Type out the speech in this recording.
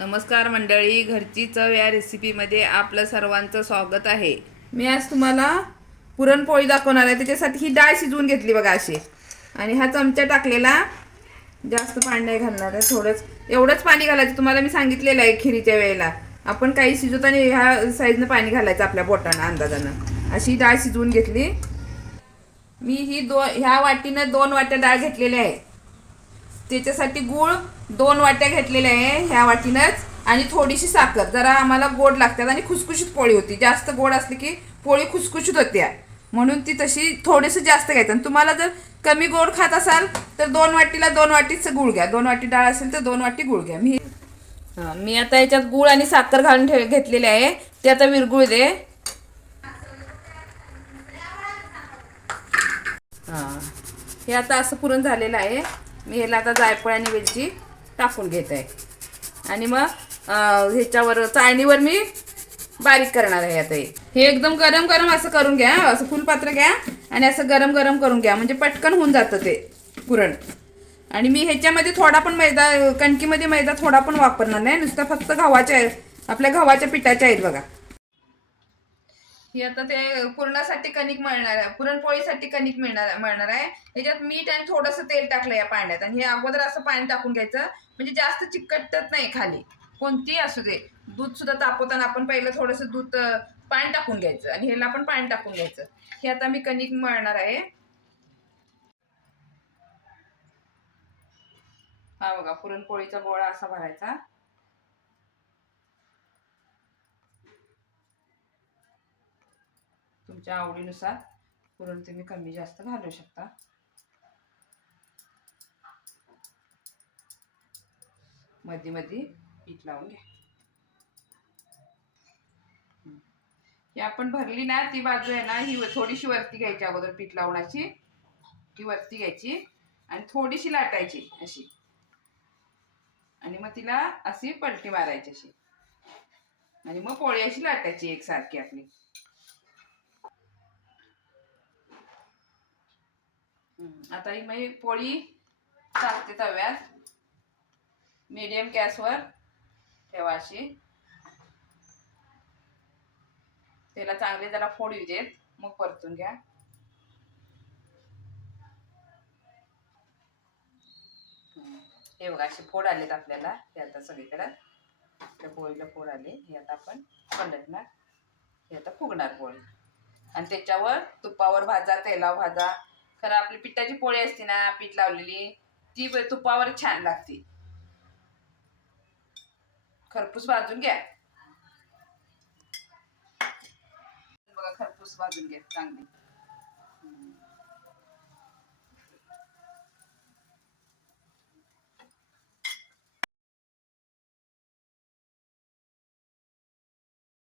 नमस्कार मंडळी, घरची चव या रेसिपीमध्ये आपलं सर्वांचं स्वागत आहे। मी आज तुम्हाला पुरणपोळी दाखवणार आहे। त्याच्यासाठी ही डाळ शिजवून घेतली बघा अशी, आणि हा चमचा टाकलेला, जास्त पाणी नाही घालणार आहे, थोडंच एवढंच पाणी घालायचं। तुम्हाला मी सांगितलेलं आहे खिरीच्या वेळेला आपण काही शिजवताना ह्या साईजनं पाणी घालायचं आपल्या बोटानं अंदाजानं। अशी डाळ शिजवून घेतली मी। ही ह्या वाटीनं 2 वाट्या डाळ घेतलेल्या आहे। त्याच्यासाठी गूळ 2 वाट्या घेतलेले आहे ह्या वाटीनंच, आणि थोडीशी साखर। जरा आम्हाला गोड लागतात आणि खुसखुशीत पोळी होती। जास्त गोड असली की पोळी खुसखुशीत होते, म्हणून ती तशी थोडीशी जास्त घ्यायचं। आणि तुम्हाला जर कमी गोड खात असाल तर 2 वाटीला 2 वाटीच गूळ घ्या। 2 वाटी डाळ असेल तर 2 वाटी गूळ घ्या। मी आता याच्यात गूळ आणि साखर घालून घेतलेले आहे। ते आता विरघळू दे। हे आता असं पुरण झालेलं आहे। मी ह्याला आता जायफळ आणि वेलची टाकून घेत आहे, आणि मग ह्याच्यावर चाळणीवर मी बारीक करणार आहे। आता हे एकदम गरम गरम असं करून घ्या, असं फुलपात्र घ्या आणि असं गरम गरम करून घ्या, म्हणजे पटकन होऊन जातं ते पुरण। आणि मी ह्याच्यामध्ये थोडा पण मैदा, कणकीमध्ये मैदा थोडा पण वापरणार नाही, नुसतं फक्त गव्हाच्या, आपल्या गव्हाच्या पिठाच्या आहेत बघा। ही आता ते पुरणासाठी कणिक मळणार आहे, पुरणपोळीसाठी कणिक मळणार आहे। याच्यात मीठ आणि थोडंसं तेल टाकलं या पाण्यात, आणि हे अगोदर असं पाणी टाकून घ्यायचं, म्हणजे जास्त चिकटत नाही खाली, कोणतीही असू दे। दूध सुद्धा तापवताना आपण पहिलं थोडंसं दूध पाणी टाकून घ्यायचं, आणि ह्याला पण पाणी टाकून घ्यायचं। हे आता मी कणिक मळणार आहे। हा बघा, पुरणपोळीचा गोळा असा भरायचा। तुमच्या आवडीनुसार पुरण तुम्ही कमी जास्त घालू शकता। मध्ये मध्ये पीठ लावून घ्या। ही आपण भरली ना, ती बाजू आहे ना, ही थोडीशी वरती घ्यायची अगोदर, पीठ लावण्याची ती वरती घ्यायची आणि थोडीशी लाटायची अशी, आणि मग तिला अशी पलटी मारायची अशी, आणि मग पोळी अशी लाटायची एकसारखी आपली। आता ही मी पोळी टाकते तव्यात, मीडियम गॅसवर ठेवा अशी। त्याला चांगले जरा फोड येऊ देत, मग परतून घ्या। हे बघा, असे फोड आलेत आपल्याला, हे आता सगळीकडे त्या पोळीला फोड आले। हे आता आपण पलटणार, हे आता फुगणार पोळी, आणि त्याच्यावर तुपावर भाजा, तेलावर भाजा। खरं आपली पिठाची पोळी असते ना, पीठ लावलेली, ती तुपावर छान लागते। खरपूस भाजून घ्या बघा, खरपूस भाजून घ्या चांगली।